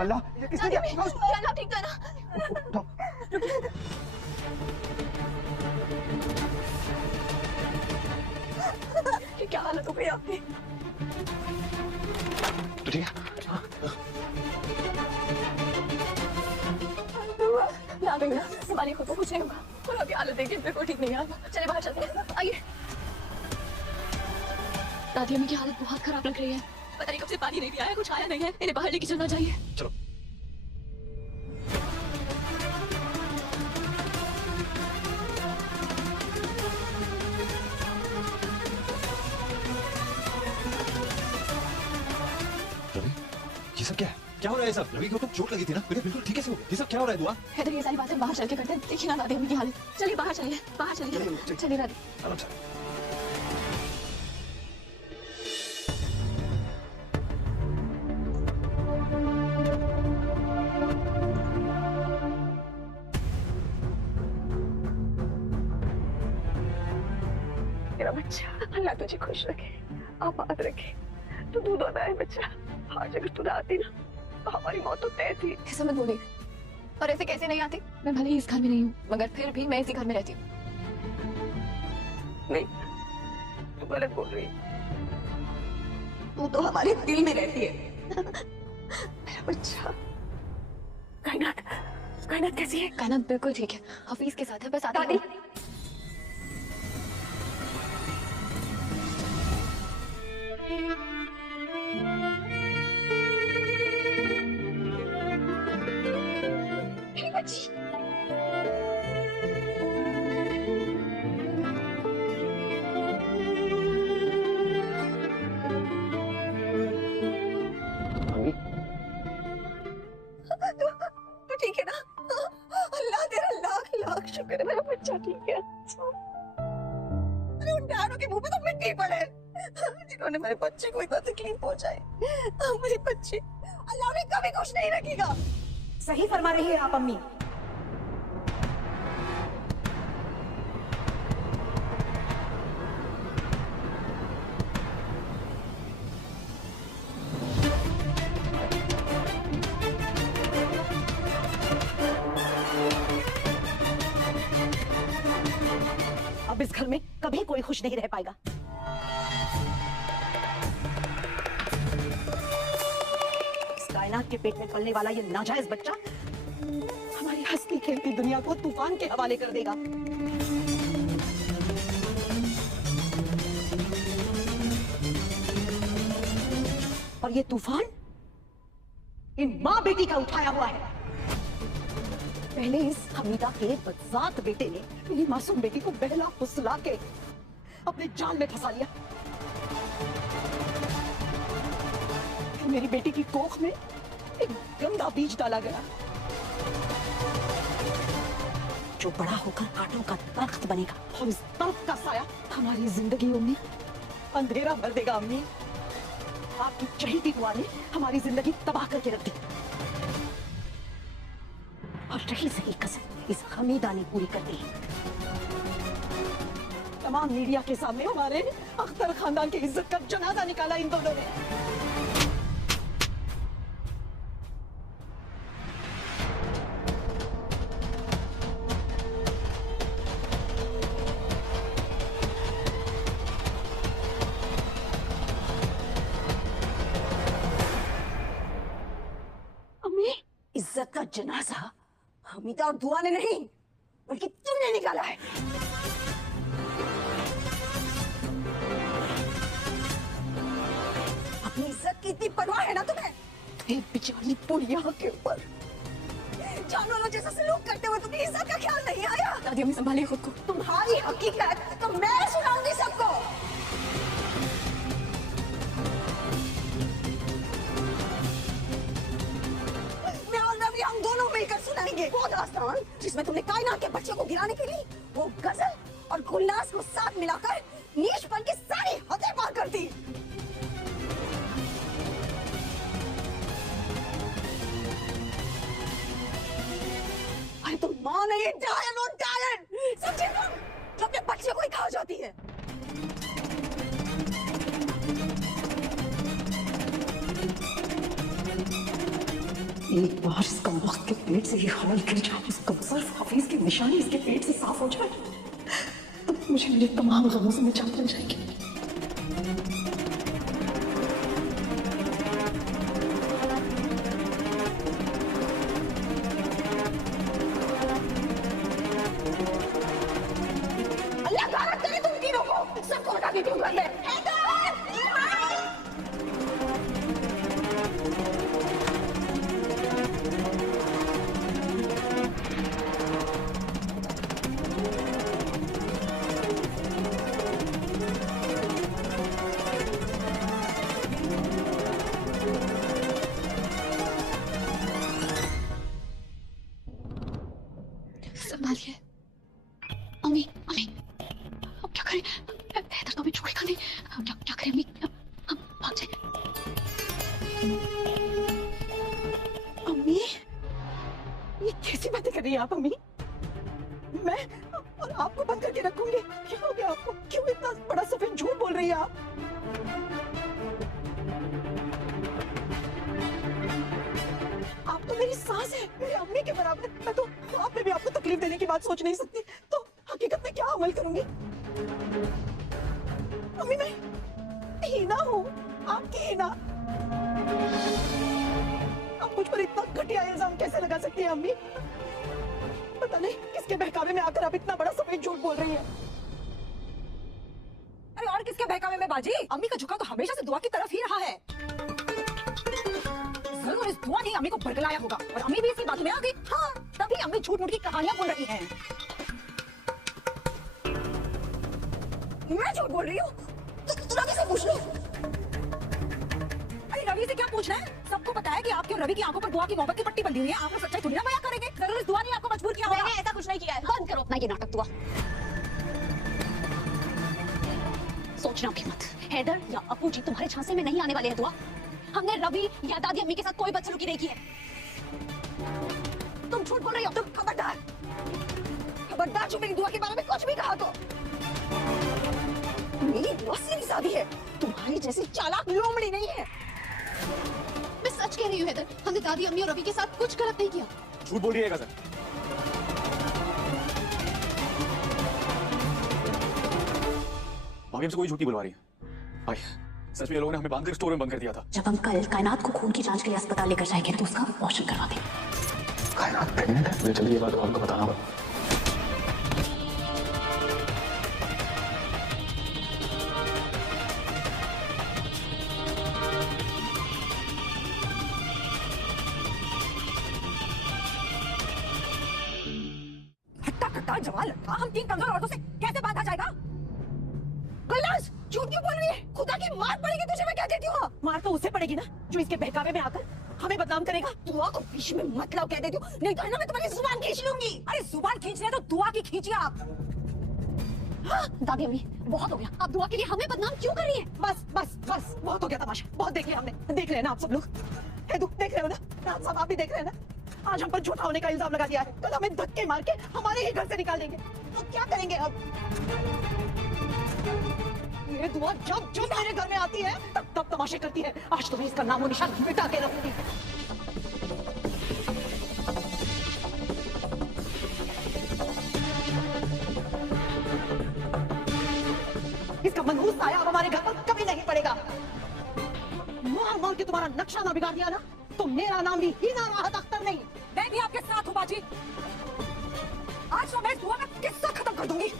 अल्लाह, ये किसने किया? अल्लाह ठीक है ना? ये क्या हालत हो गई आपकी? तो ठीक है? ना बेटा, हमारी खुद को कुछ नहीं होगा और अभी हालत देखिए बिल्कुल ठीक नहीं है। चले बाहर चलते हैं, आइए। दादी अम्मी की हालत बहुत खराब लग रही है। पता नहीं कब से पानी नहीं भी आया, कुछ आया नहीं है। इन्हें बाहर लेके चलना चाहिए। चलो। रवि, ये सब क्या है? क्या हो रहा है सब? रवि को तो चोट लगी थी ना? बेटा बिल्कुल ठीक है, ये सब क्या हो रहा है? दुआ हैदर, ये सारी बातें बाहर चल के करते हैं। देखिए ना दादी अम्मी की हालत। चलिए बाहर चलिए, बाहर चलिए। चलिए दादी। आराम से। मेरा बच्चा, अल्लाह तुझे खुश रखे, आबाद रखे। तू दूध होता है बच्चा। आज अगर तू आती ना तो हमारी मौत तो तय थी। ऐसा मत बोलिए। और ऐसे कैसे नहीं आती? मैं भले ही इस घर में नहीं हूँ, मगर फिर भी मैं इसी घर में रहती हूँ। नहीं, तू गलत बोल रही है। तू तो हमारे दिल में रहती है। मेरा बच्चा। कायनात, कायनात कैसी है? कायनात बिल्कुल ठीक है, हफीज के साथ है, बस आती है। तो ठीक है ना? अल्लाह तेरा लाख लाख शुक्र है, मेरा बच्चा ठीक है। अरे उन डैडों के मुंह पे तो मिट्टी पड़े जिन्होंने मेरे बच्चे को इतना तकलीफ पहुंचाई। मेरे बच्चे अल्लाह ने कभी खुश नहीं रखेगा। सही फरमा रही है आप अम्मी। अब इस घर में कभी कोई खुश नहीं रह पाएगा। इस कायनात के पेट में पलने वाला ये नाजायज बच्चा हमारी हंसती खेलती दुनिया को तूफान के हवाले कर देगा। और ये तूफान इन माँ बेटी का उठाया हुआ है। पहले इस हमीदा के बदजात बेटे ने मेरी मासूम बेटी को बहला फुसला के अपने जाल में फंसा लिया। फिर मेरी बेटी की कोख में एक गंदा बीज डाला गया जो बड़ा होकर कांटों का दरख्त बनेगा और इस दरख्त का साया हमारी जिंदगियों में अंधेरा भर देगा। अम्मी, आपकी चहीती दुआ ने हमारी जिंदगी तबाह करके रख दी और रही सही कसम इस हमीदा ने पूरी कर दी। तमाम मीडिया के सामने हमारे अख्तर खानदान की इज्जत का जनाजा निकाला इन दोनों ने। अम्मी, इज्जत का जनाजा हमीदा और दुआ ने नहीं बल्कि तुमने निकाला है। अपनी इज्जत की इतनी परवाह है ना तुम्हें? तुम्हें बेचारी पुड़िया के ऊपर जानवरों जैसा सलूक करते हुए तुम्हें इज्जत का ख्याल नहीं आया। दादी अम्मी संभालिए खुद को। तुम्हारी हकीकत तो मैं सुनाऊंगी सबको। हम दोनों मिलकर सुनाएंगे वो दास्तान जिसमें तुमने कायनात के बच्चे को गिराने के लिए वो गजल और गुलनाज को साथ मिलाकर नीचपन की सारी हदें पार कर दी। अरे तुम मां नहीं, डायन और डायन समझे तुम? जो अपने बच्चे को ही खा जाती है। एक बार इस कमबख्त के पेट से ये खबर निकल जाए, इस कमसर हफीज की निशानी इसके पेट से साफ हो जाए, तो मुझे मेरे तमाम गमों से निजात मिल जाएगी। अल्लाह गारत करे तुम तीनों को, सबको बता देती हूँ घर में। संभालिए। अम्मी अम्मी अब क्या करें? हैदर तो हमें छोड़ेगा नहीं। क्या करें अम्मी? हम भाग जाए। अम्मी, ये कैसी बातें कर रही है आप अम्मी? मैं और आपको बंद करके रखूंगी? क्या हो गया आपको? क्यों इतना बड़ा सफेद झूठ बोल रही है आप? आप तो मेरी सास है, मेरी अम्मी के बराबर। मैं तो ख्वाब में भी आपको तकलीफ देने की बात सोच नहीं सकती, तो हकीकत में क्या अमल करूंगी? अम्मी, मैं हीना हूँ, आपकी हीना। आप मुझ पर इतना घटिया इल्जाम कैसे लगा सकती है अम्मी? पता नहीं किसके बहकावे में आकर आप इतना बड़ा सफेद झूठ बोल रही है। अरे और किसके बहकावे में बाजी? अम्मी का झुकाव तो हमेशा से दुआ की तरफ ही रहा है। जरूर इस दुआ ने अम्मी को बरगलाया होगा और अम्मी भी इसकी बात में आ गई। हाँ, तभी अम्मी झूठ मूठ की कहानियां बोल रही हैं। मैं झूठ बोल रही हूँ तो रवि से पूछ लो। अरे रवि से क्या पूछना है? सबको पता है कि आपके और रवि की आंखों पर दुआ की मोहब्बत की पट्टी बंधी हुई है। आप लोग सच्चाई थोड़ी ना बयां करेंगे। जरूर इस दुआ ने आपको मजबूर किया होगा। मैंने ऐसा कुछ नहीं किया है। बंद करो अपना ये नाटक दुआ। सोचना भी मत, हैदर या अप्पू जी तुम्हारे झांसे में नहीं आने वाले हैं दुआ। हमने रवि या दादी अम्मी के साथ कोई बदसलूकी नहीं की है। तुम झूठ बोल रही हो। तुम खबरदार, खबरदार जो मेरी दुआ के बारे में कुछ भी कहा तो। मेरी दुआ सीधी सादी है, तुम्हारी जैसी चालाक लोमड़ी नहीं है। मैं सच कह रही हूँ हैदर, हमने दादी अम्मी और रवि के साथ कुछ गलत नहीं किया। झूठ बोल रही है गजन। भाभी हमसे कोई झूठ नहीं बुलवा रही है। भाई सच में ये लोगों ने हमें बांधकर स्टोर में बंद कर दिया था। जब हम कल कायनात को खून की जांच के लिए अस्पताल लेकर जाएंगे तो उसका अबॉर्शन करवा देंगे। कायनात प्रेग्नेंट है? मुझे जल्दी ये बात आपको बताना होगा। हट्टा कट्टा जवान लड़का हम तीन कमजोर औरतों से कैसे बांधा जाएगा? कैलाश, झूठ क्यों बोल रही है? खुदा की मार पड़ेगी तुझे, मैं कह देती हूँ। मार तो उससे पड़ेगी ना जो इसके बहकावे में आकर हमें बदनाम करेगा। दुआ को बीच में मतलब कह देती हूँ, नहीं तो है ना मैं तुम्हारी जुबान खींच लूंगी। अरे जुबान खींचनी है तो दुआ की खींचिए आप। हाँ, दादी अम्मी बहुत हो गया। आप दुआ के लिए हमें बदनाम क्यों कर रही है? बस बस बस, बहुत हो गया तमाशा, बहुत देख लिया हमने। देख रहे हैं ना आप सब लोग? हैदू देख रहे हो ना? राज साहब आप भी देख रहे हैं ना? आज हम पर झूठा होने का इल्जाम लगा दिया है, कल हमें धक्के मार के हमारे ही घर से निकाल देंगे। तो क्या करेंगे अब? ये दुआ जब जब मेरे घर में आती है तब तब तमाशे करती है। आज तो मैं इसका नामो निशान मिटा के रखूंगी। इसका मनहूस साया अब हमारे घर पर कभी नहीं पड़ेगा। मार मार के तुम्हारा नक्शा ना बिगाड़ दिया ना तो मेरा नाम भी हीना राहत अख्तर नहीं। मैं भी आपके साथ हूँ बाजी। आज तो मैं इस दुआ का किस्सा खत्म कर दूंगी।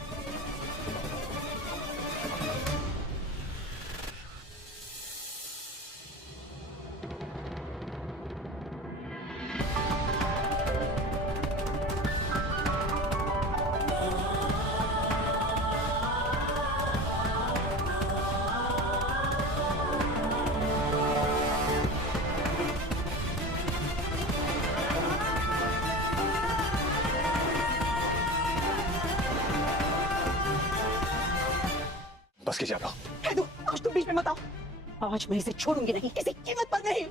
बस कीजिए आप लोग। कह दो, आज तुम बीच में मत आओ। आज मैं इसे छोड़ूंगी नहीं, किसी कीमत पर नहीं।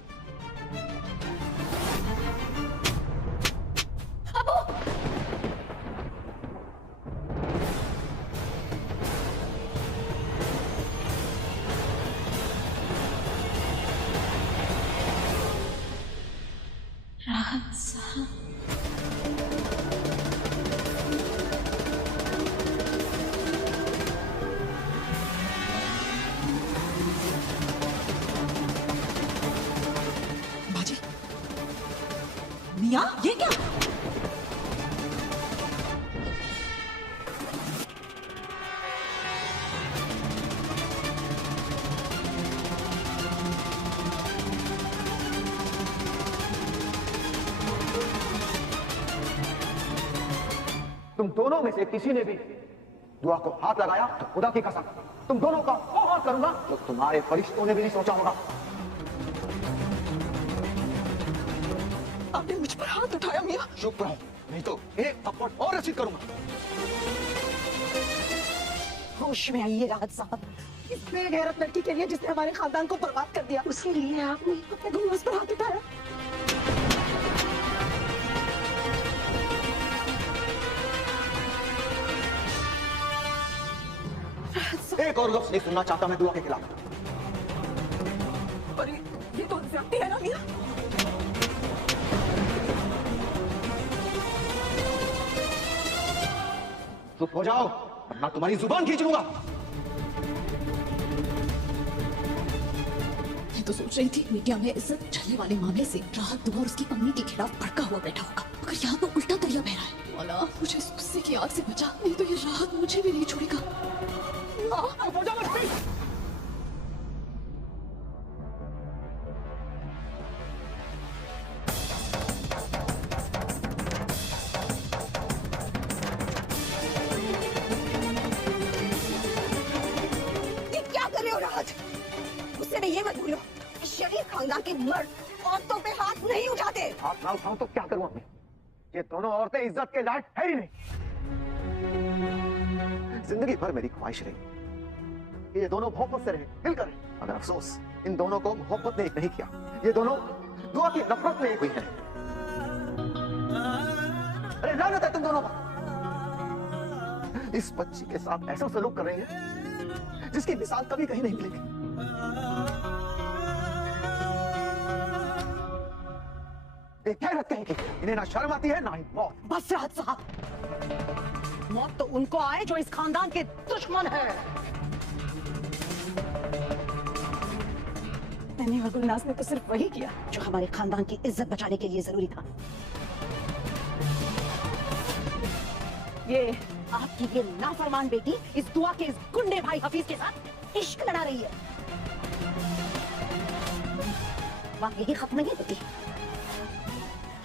बाजी, मिया, ये क्या? तुम दोनों में से किसी ने भी दुआ को हाथ लगाया तो खुदा की कसम तुम दोनों का वो हाथ करूंगा तो तुम्हारे फरिश्तों ने भी नहीं सोचा होगा। आपने मुझ पर हाथ उठाया मिया। चुप रहो, नहीं तो एक थप्पड़ और रसीद करूंगा। होश में आइए राहत साहब। इस बेगैरत लड़की के लिए जिसने हमारे खानदान को बर्बाद कर दिया, उसके लिए आपने अपने गुलास पर हाथ उठाया। एक और लफ्ज नहीं सुनना चाहता मैं दुआ के खिलाफ। पर ये तो ज्यादती है ना मिया। चुप हो जाओ वरना तुम्हारी जुबान खींच लूंगा। मैं तो सोच रही थी मीडिया में इज्जत चलने वाले मामले से राहत दुआ और उसकी अम्मी के खिलाफ भड़का हुआ बैठा होगा, मगर यहाँ तो उल्टा दरिया बह रहा है। मौला मुझे इस गुस्से की आग से बचा, नहीं तो ये राहत मुझे भी नहीं छोड़ेगा। ये क्या कर रहे हो राहत? उससे मैं ये मत भूलो, शरीफ खानदान के मर्द औरतों पे हाथ नहीं उठाते। हाथ ना उठाऊं तो क्या करूं अपनी? ये दोनों औरतें इज्जत के लायक है ही नहीं। जिंदगी भर मेरी ख्वाहिश रही कि ये दोनों मोहब्बत से रहे, मिलकर रहे, मगर अफसोस इन दोनों को मोहब्बत ने एक नहीं किया। ये दोनों दुआ की नफरत में एक हुई हैं। अरे लानत है तुम दोनों पर। इस बच्ची के साथ ऐसा सलूक कर रही है जिसकी मिसाल कभी कहीं नहीं मिलेगी। ये गैरत कहेगी, इन्हें ना शर्म आती है ना ही मौत। बस राहत साहब, मौत तो उनको आए जो इस खानदान के दुश्मन है। मैंने और गुलनाज ने तो सिर्फ वही किया जो हमारे खानदान की इज्जत बचाने के लिए जरूरी था। ये आपकी ये नाफरमान बेटी इस दुआ के इस गुंडे भाई हफीज के साथ इश्क लड़ा रही है। बात यही खत्म नहीं होती,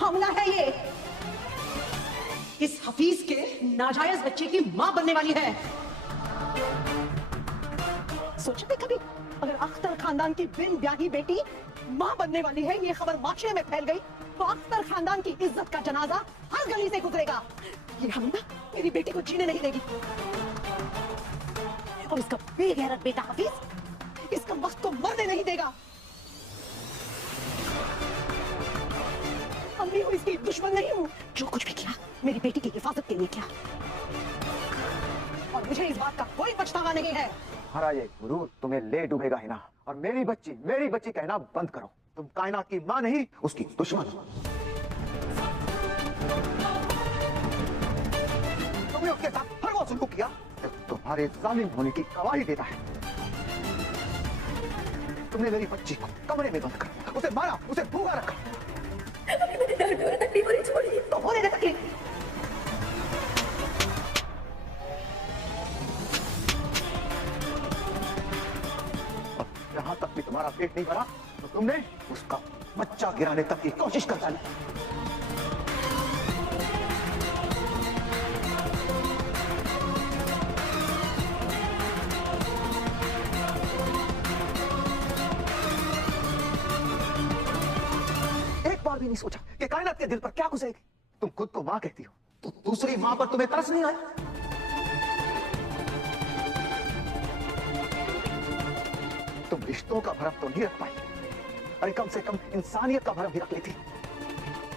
हमला है ये। इस हफीज के नाजायज बच्चे की मां बनने वाली है। सोचा थे कभी अगर अख्तर खानदान की बिन ब्याही बेटी मां बनने वाली है, ये खबर माशरे में फैल गई तो अख्तर खानदान की इज्जत का जनाजा हर गली से गुजरेगा। ये हमला मेरी बेटी को जीने नहीं देगी और इसका बेगैरत बेटा हफीज इसका वक्त को मरने नहीं देगा। अम्मी हूँ, इसकी दुश्मन नहीं हूँ। जो कुछ भी किया मेरी बेटी की हिफाजत के लिए किया और मुझे इस बात का कोई पछतावा नहीं है। हमारा ये गुरूर तुम्हें ले डूबेगा ही ना। और मेरी बच्ची कहना बंद करो। तुम कायनात की मां नहीं, उसकी दुश्मन। तुमने उसके साथ हर वो सलूक किया जो तुम्हारे जालिम होने की गवाही देता है। तुमने मेरी बच्ची को कमरे में बंद कर उसे मारा, उसे भूखा रखा। तकलीफ छोड़िए तो होने दे तकलीफ। यहां तक भी तुम्हारा पेट नहीं भरा तो तुमने उसका बच्चा गिराने तक की कोशिश कर डाली। एक बार भी नहीं सोचा कि कायनात के दिल पर क्या गुजरेगी। तुम खुद को मां कहती हो तो दूसरी मां पर तुम्हें तरस नहीं आया? तुम रिश्तों का भरम तो नहीं रख पाई, अरे कम से कम इंसानियत का भरम भी रख लेती।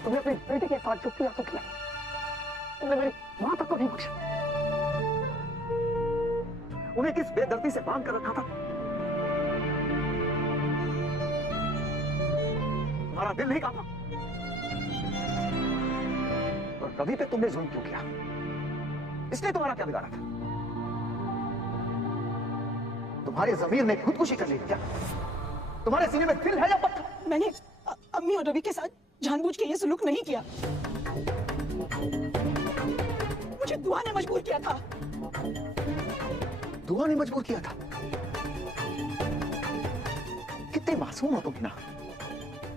तुमने अपनी बेटी के साथ जो किया तो किया, तुमने मेरी मां तक को नहीं बख्शा। उन्हें किस बेदर्दी से बांध कर रखा था। तुम्हारा दिल नहीं कांपा? रवि पे तुमने जुल्म क्यों किया? इसने तुम्हारा क्या बिगाड़ा था? तुम्हारे जमीर ने खुदकुशी कर ली क्या? तुम्हारे सीने में दिल है या पत्थर? मैंने अम्मी और रवि के साथ जानबूझ के ये सलूक नहीं किया। मुझे दुआ ने मजबूर किया था। दुआ ने मजबूर किया था? कितने मासूम हो तुम हिना।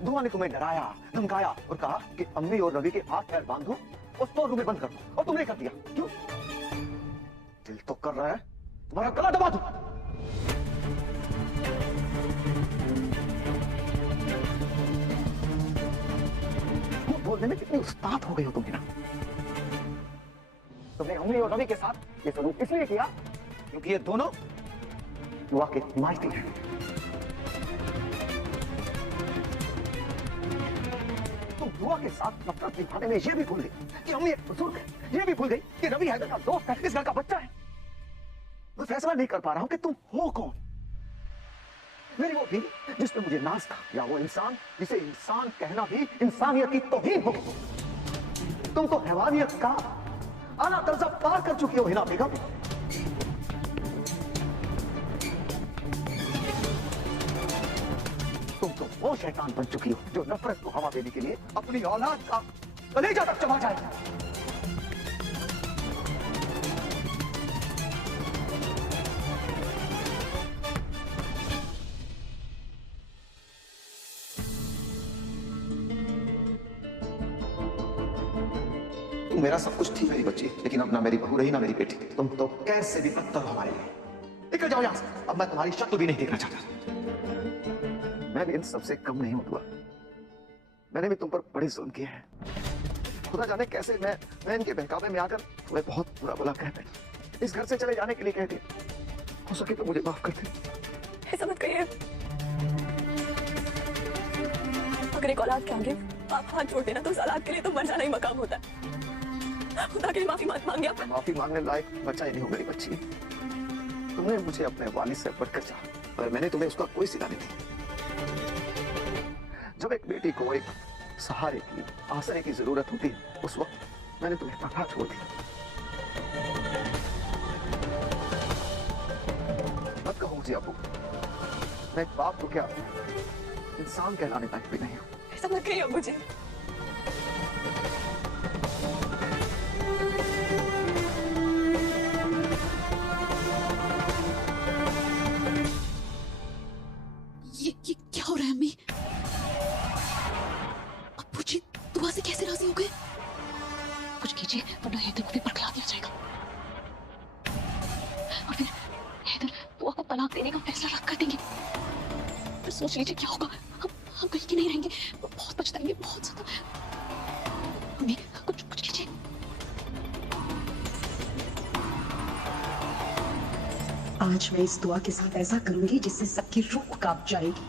दुआ ने तुम्हें डराया, धमकाया और कहा कि अम्मी और रवि के हाथ पैर बांधो और स्टोर रूम में बंद कर दो, और तुमने कर दिया। क्यों? दिल तो कर रहा है तुम्हारा गला दबा दूं। बोलने में कितनी उस्ताद हो गई हो तुम हिना। तुमने अम्मी और रवि के साथ ये सलूक इसलिए किया क्योंकि ये दोनों दुआ के माइती हैं। तुम दुआ के साथ नफरत दिखाने में ये भी भूल गई कि अम्मी एक बुजुर्ग है, ये भी भूल गई कि रवि हैदर का दोस्त है, इस घर का बच्चा है। मैं फैसला नहीं कर पा रहा हूं कि तुम हो कौन। मेरी वो भी जिसमें मुझे नाज था, या वो इंसान जिसे इंसान कहना भी इंसानियत की तौहीन होगी। तुम तो हैवानियत का आला दर्जा पार कर चुकी हो हिना बेगम। तुम तो वो शैतान बन चुकी हो जो नफरत को हवा देने के लिए अपनी औलाद का कलेजा तक चबा जाए। तुम मेरा सब कुछ थी मेरी बच्ची, लेकिन अब ना मेरी बहू रही ना मेरी बेटी। तुम तो कैसे भी पत्थर हो हमारे लिए। निकल जाओ यहां से। अब मैं तुम्हारी शक्ल भी नहीं देखना चाहता। मैं भी इन सबसे कम नहीं हुआ। मैंने भी तुम पर बड़े जुल्म किए हैं। खुदा जाने कैसे मैं इनके बहकावे में आकर तुम्हें बहुत बुरा भला कह बैठी। इस घर से चले जाने के लिए कह दिया। हो सके तो मुझे माफ कर दे। ऐसा मत कहिए। अगर एक औलाद के आगे आप हाथ छोड़ देना तो उस औलाद के लिए तो मर जाना ही मकाम होता है। खुदा के लिए माफी मत मांगिए। आप माफी मांगने लायक बच्चा ही नहीं हो मेरी बच्ची। तुमने मुझे अपने वालिद से बढ़कर चाहा, पर मैंने तुम्हें उसका कोई सिला नहीं दी। जब एक बेटी को एक सहारे की, आसरे की जरूरत होती है, उस वक्त मैंने तुम्हें तनहा छोड़ दिया। मत कहो मुझे अबू। मैं एक बाप को क्या इंसान कहलाने लायक भी नहीं हूं। ऐसा मत कहिए मुझे। ये क्या हो रहा है अम्मी? अब्बू जी दुआ से कैसे राजी हो गए? कुछ कीजिए वरना हैदर को भी पकड़ा दिया जाएगा। और फिर हैदर दुआ को तलाक देने का फैसला रख कर देंगे। फिर सोच लीजिए क्या होगा। हम कहीं के नहीं रहेंगे, बहुत पछताएंगे, बहुत ज्यादा। अम्मी कुछ कीजिए। आज मैं इस दुआ के साथ ऐसा करूंगी जिससे सबकी रूह कांप जाएगी।